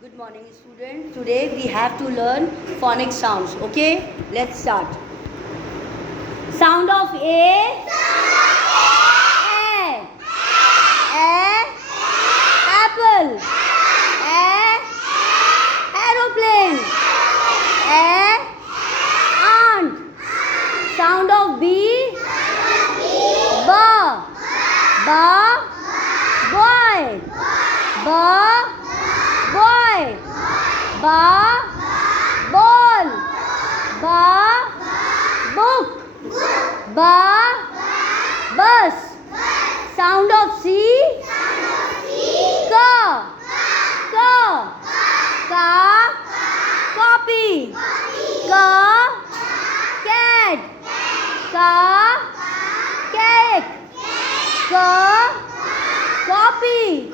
Good morning, students. Today we have to learn phonic sounds. Okay, let's start. Sound of A. Apple. Aeroplane. Ant. Sound of B. Boy. Boy. Ball. Book. Bus. Sound of C. Copy. Cat. Cake. Copy.